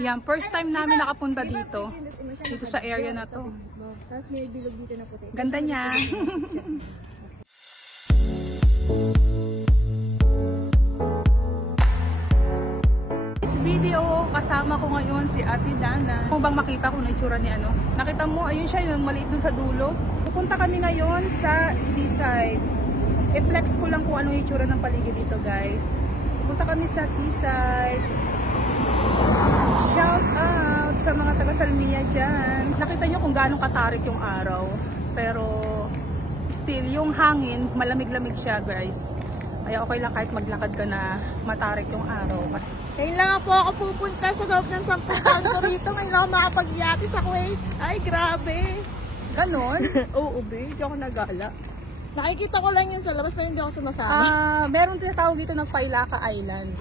Yan, first time namin nakapunta dito. Dito sa area na to. Tapos may bilog dito na puti. Ganda niya. This video, kasama ko ngayon si Ate Dana. Kung bang makita ko na itsura ni ano. Nakita mo, ayun siya, yung maliit dun sa dulo. Pupunta kami ngayon sa seaside. I-flex ko lang kung anong itsura ng paligid dito, guys. Pupunta kami sa seaside. Shout out sa mga taga Salmia dyan. Nakita nyo kung gaano katarik yung araw. Pero still, yung hangin, malamig-lamig siya, guys. Kaya okay lang kahit maglakad ka na matarik yung araw. Ngayon lang po ako pupunta sa loob ng 10 taon ko rito. Ngayon lang ako makapagyati sa Kuwait. Ay, grabe. Ganon? Oo, be. Hindi ako nagala. Nakikita ko lang yun sa labas pero hindi ako sumasama. Meron tinatawag dito ng Failaka Island.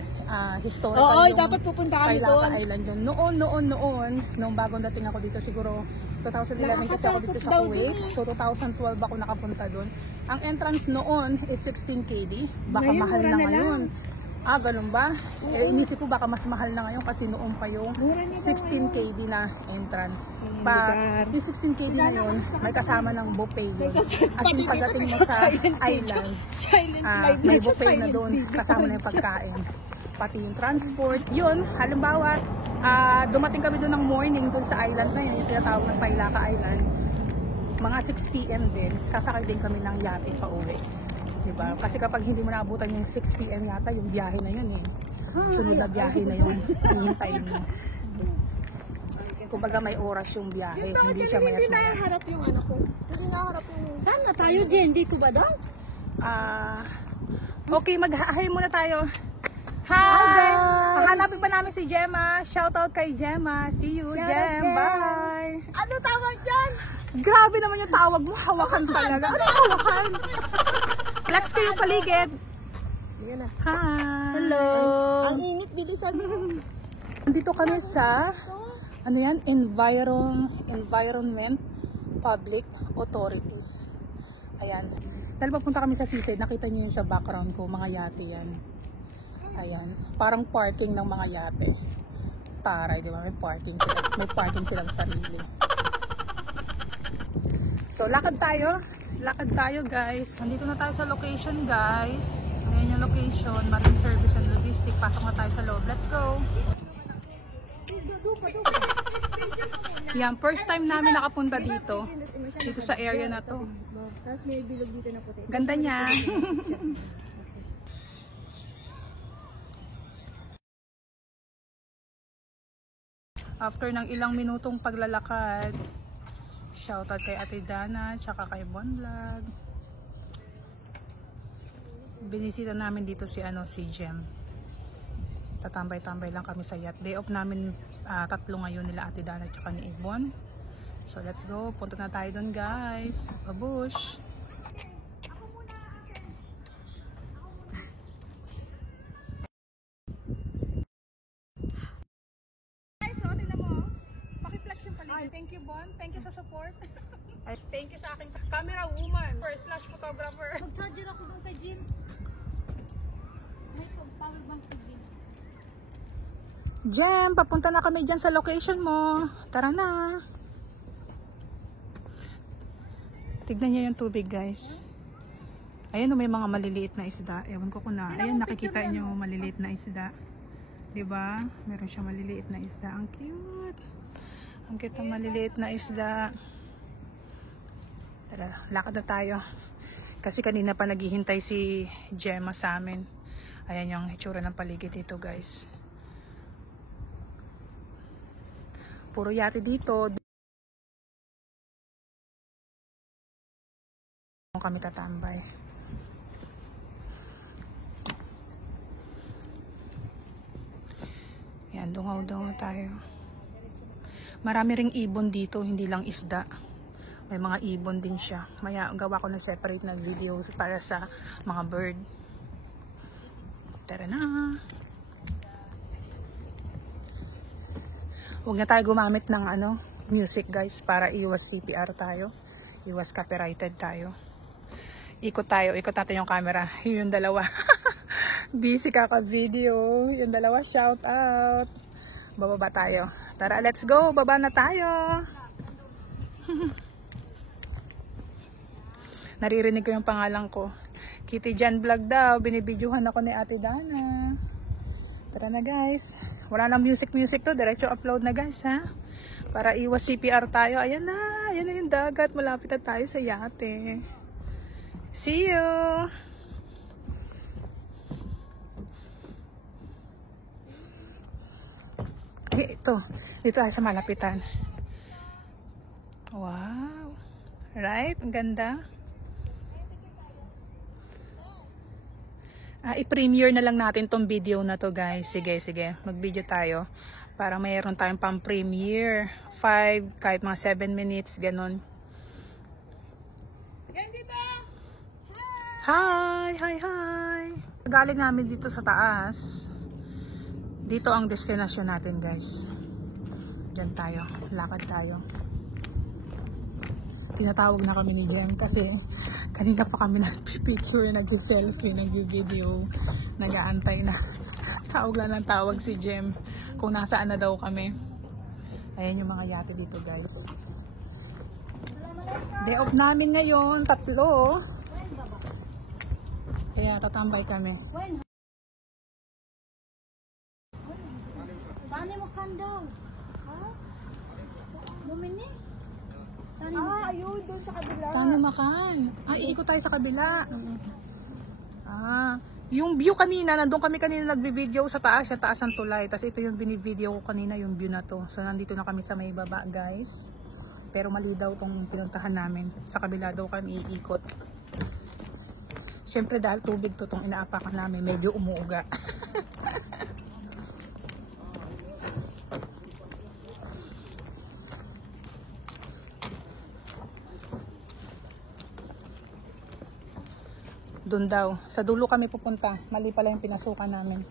Historical Oo, yung dapat pupunta kami Failaka doon. Island yun. Noon, nung bagong dating ako dito, siguro 2011 kasi ako dito sa Kuwait. So 2012 ako nakapunta doon. Ang entrance noon is 16 KD. Baka Ngayon, mahal mura na na ngayon. Ganun ba? Inisip ko baka mas mahal na ngayon kasi noon pa yung 16 KD na entrance. Yung 16 KD na yun, may kasama ng buffet yun. As in pagdating mo sa island, may buffet na doon, kasama na yung pagkain. Pati yung transport. Yun, halimbawa, dumating kami doon ng morning doon sa island na yun, yung tinatawag ng Failaka Island. Mga 6 PM din, sasakay din kami ng yate pa uwi. Diba? Kasi kapag hindi mo naabutan yung 6 PM yata, yung biyahe na yun eh. Sunod na biyahe na yung hihintayin mo. Kumbaga may oras yung biyahe, hindi siya mayat. Hindi naharap yung ano ko. Hindi naharap yung... Saan na tayo, Jen? Dito ba daw? Okay, mag-hi muna tayo. Hi! Hahanapin pa namin si Gemma. Shoutout kay Gemma. See you, Gem. Bye! Ano tawag dyan? Grabe naman yung tawag mo. Hawakan talaga. Ano hawakan? Flex ko yung paligid. Yan na. Hi! Hello! Ang init, bilisan mo. Nandito kami sa ano yan? Environment Public Authorities. Ayan. Dahil papunta kami sa seaside, nakita niyo yun sa background ko, mga yate yan. Ayan. Parang parking ng mga yate. Taray, di ba? May parking sila. May parking silang sarili. So, lakad tayo. Lakad tayo, guys. Nandito na tayo sa location, guys. Ayan yung location. Marine Service and Logistics. Pasok na tayo sa loob. Let's go! Yan, first time namin nakapunta dito. Dito sa area na to. Tapos may bilog dito na puti. Ganda niya. After ng ilang minutong paglalakad, shoutout kay Ate Dana, tsaka kay Bon Vlog. Binisita namin dito si Gem. Tatambay-tambay lang kami sa yacht. Day off namin, tatlo ngayon nila Ate Dana tsaka ni Ibon. So let's go, punta na tayo dun, guys. Babush! Thank you, Bon. Thank you sa support. Thank you sa aking camera woman / photographer. Mag-charger ako doon kay Jim. May power bank si Jim. Jem, papunta na kami dyan sa location mo. Tara na. Tignan niyo yung tubig, guys. Ayan, may mga maliliit na isda. Ewan ko na. Ayan, nakikita niyo maliliit na isda. Diba? Meron siya maliliit na isda. Ang cute. Ang cute ng maliliit na isda. Tara, lakad na tayo. Kasi kanina pa naghihintay si Gemma sa amin. Ayan yung hitsura ng paligid dito, guys. Puro yate dito. Kami tatambay. Yan, dungaw-dungaw tayo. Marami ring ibon dito, hindi lang isda. May mga ibon din siya. Maya gawa ko ng separate na video para sa mga bird. Tara na. Huwag na tayo gumamit ng music, guys, para iwas CPR tayo. Iwas copyrighted tayo. Ikot tayo, ikot natin yung camera. Yung dalawa. Busy kaka-video. Yung dalawa, shout out. bababa tayo. Tara, let's go. Baba na tayo. Naririnig ko yung pangalan ko. Kitty Jan Vlog daw. Binibidyohan ako ni Ate Dana. Tara na guys. Wala nang music to. Diretso upload na guys ha. Para iwas CPR tayo. Ayan na. Ayan na yung dagat. Malapit na tayo sa yate. See you. Ay, ito. Dito tayo sa malapitan. Wow. Right? Ang ganda. I-premiere na lang natin tong video na to guys. Sige. Mag-video tayo. Para mayroon tayong pang-premiere. 5, kahit mga 7 minutes. Ganon. Hi! Galing namin dito sa taas. Dito ang destination natin guys. Diyan tayo. Lakad tayo. Tinatawag na kami ni Jem kasi kanina pa kami nagpipicture, nagsiselfie, nagvi-video, nag-aantay na. Tawag lang ng tawag si Jem kung nasaan na daw kami. Ayan yung mga yate dito guys. Day off namin ngayon, 3. Kaya tatambay kami. Tani mo kando. Ha? Bumini? Ayun, doon sa kabila. Tani makan. Iikot tayo sa kabila. Yung view kanina, nandun kami kanina nagbi-video sa taas ng tulay. Tapos ito yung bini-video ko kanina, yung view na to. So nandito na kami sa may baba guys. Pero mali daw tong pinuntahan namin. Sa kabila daw kami iikot. Siyempre dahil tubig to tong inaapakan namin, medyo umuuga. Doon daw. Sa dulo kami pupunta. Mali pala yung pinasukan namin.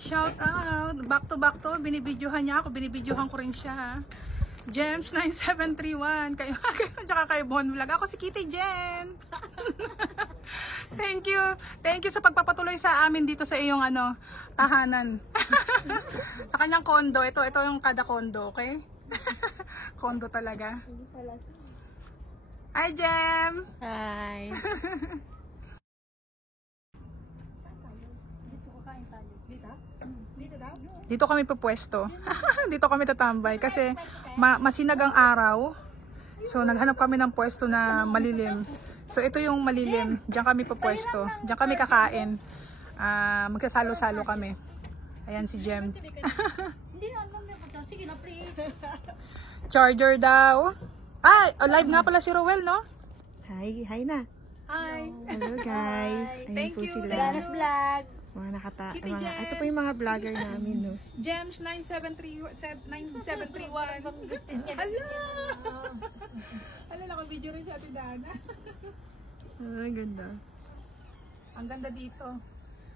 Shout out! Back to. Binibidyohan niya ako. Binibidyohan ko rin siya ha. Gems 9731. Kayo, tsaka kay Bon Vlog. Ako si Kitty Jen. Thank you sa pagpapatuloy sa amin dito sa iyong tahanan. Sa kanyang kondo. Ito yung kada kondo, okay? Kondo talaga. Hi, Jem! Hi. Dito kami pupwesto. Dito kami tatambay kasi masinag ang araw. So naghanap kami ng pwesto na malilim. So ito yung malilim. Diyan kami pupwesto. Diyan kami kakain. Magkasalo-salo kami. Ayan si Jem. Hindi na alam niya. Sige na, please. Charger daw. Ay, live nga pala si Rowel, no? Hi na. Hi. Hello guys. Ayan Thank po you. sila. Danas Vlog. Mga Kitty Jen. ito po yung mga vlogger namin, no. Gems 9731. Ala! Ala, naka-video rin si Ate Dana. Ay, ganda. Ang ganda dito.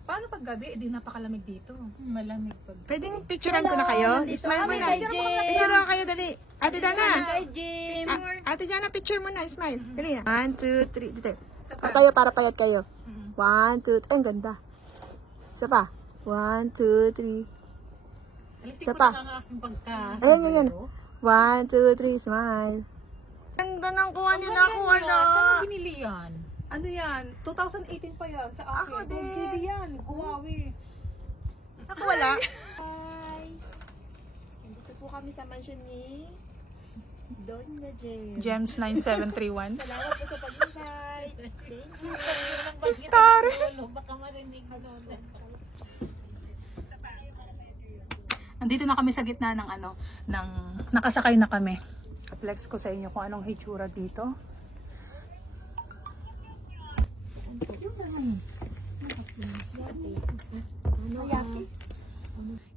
Paano pag gabi? Di napakalamig dito. Malamig pag. Pwedeng picturean ko na kayo? Smile mo na. Picture mo kayo, dali. Ate Dana. Hi, Jim. Ate Dana, picture mo na. Smile. Dali na. 1, 2, 3. Dito. Tayo para payat kayo. 1, 2, 3. Ang ganda. Isa pa. 1, 2, 3. Isa pa. Ayan. 1, 2, 3. Smile. Ganda ng kuha nila ako. Saan mo binili yan? Ano yan? 2018 pa yan sa akin. Ako din. Hindi yan. Huawei. Ako wala. Hi. Dito po kami sa mansion ni Doña Jen. Gems 9731. Salamat po sa pag-invite. Thank you. Star! Baka marinig mo. Andito na kami sa gitna ng nakasakay na kami. Flex ko sa inyo kung anong hitsura dito.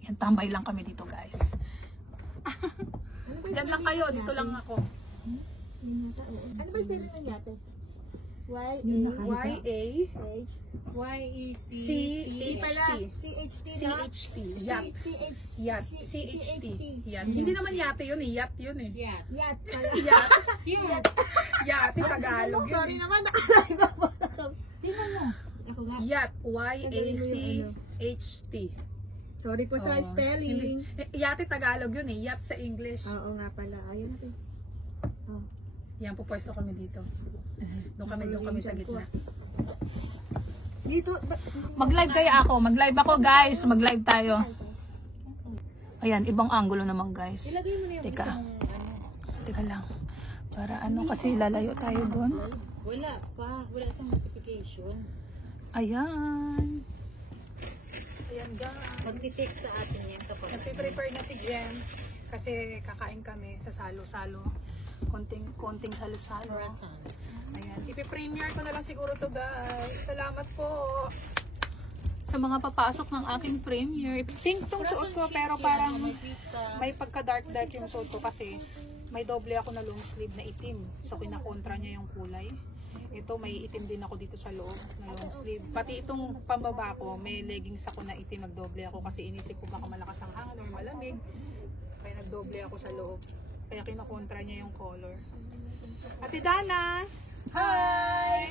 Yan, tambay lang kami dito guys. Diyan lang kayo, dito lang ako. Ano ba spelling ng yate? Y-A-C-H-T. Yacht. CHT. Yan. Hindi naman yate yun eh. Yacht yun eh. Yacht pala. Yacht. Yate Tagalog yun. Sorry naman, nakalive ako. Tingnan mo. Ako Yacht. Y-A-C-H-T. Sorry po sa spelling. Yate Tagalog yun eh. Yacht sa English. Oo nga pala. Ayun natin. Oh. Yan po pwesto kami dito. Doon kami sa gitna. Dito. Mag-live kaya ako. Mag-live ako guys. Mag-live tayo. Ayan, ibang angulo naman guys. Teka. Teka lang. Para ano kasi lalayo tayo doon. Wala pa. Wala sa notification. Ayan. Ayan guys. Magti-text sa atin yan kapag. Nagpe-prepare na si Jem. Kasi kakain kami sa salo-salo. Konting salo-salo. Ayan. Ipi-premiere ko na lang siguro to guys. Salamat po sa mga papasok ng aking premiere. Pink tong suot ko pero parang may pagka-dark yung suot ko kasi may doble ako na long sleeve na itim. So kinakontra niya yung kulay. Ito may itim din ako dito sa loob na long sleeve. Pati itong pambaba ko, may leggings ako na itim, nagdoble ako kasi inisip ko baka malakas ang hangin or malamig. Kaya nagdoble ako sa loob. Kaya kinakontra niya yung color. Ate Dana! Hi!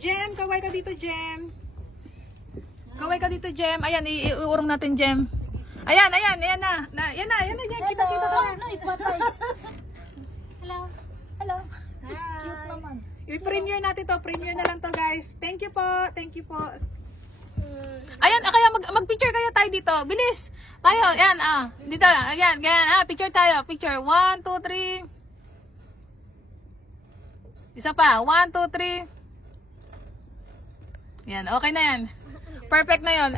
Jem, kaway ka dito, Jem. Kaway ka dito, Jem. Ayan, iurong natin, Jem. Ayan na. Yan na, Jem. Kita ka. Hello. Cute naman. I-premiere natin to. Premiere na lang to, guys. Thank you po. Ayan, kaya mag-picture kayo tayo dito. Bilis. Tayo, ayan, dito, ayan, picture tayo. Picture, 1, 2, 3. Isa pa, 1, 2, 3. Yan, okay na yan. Perfect na yon.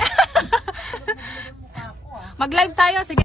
Mag-live tayo, sige.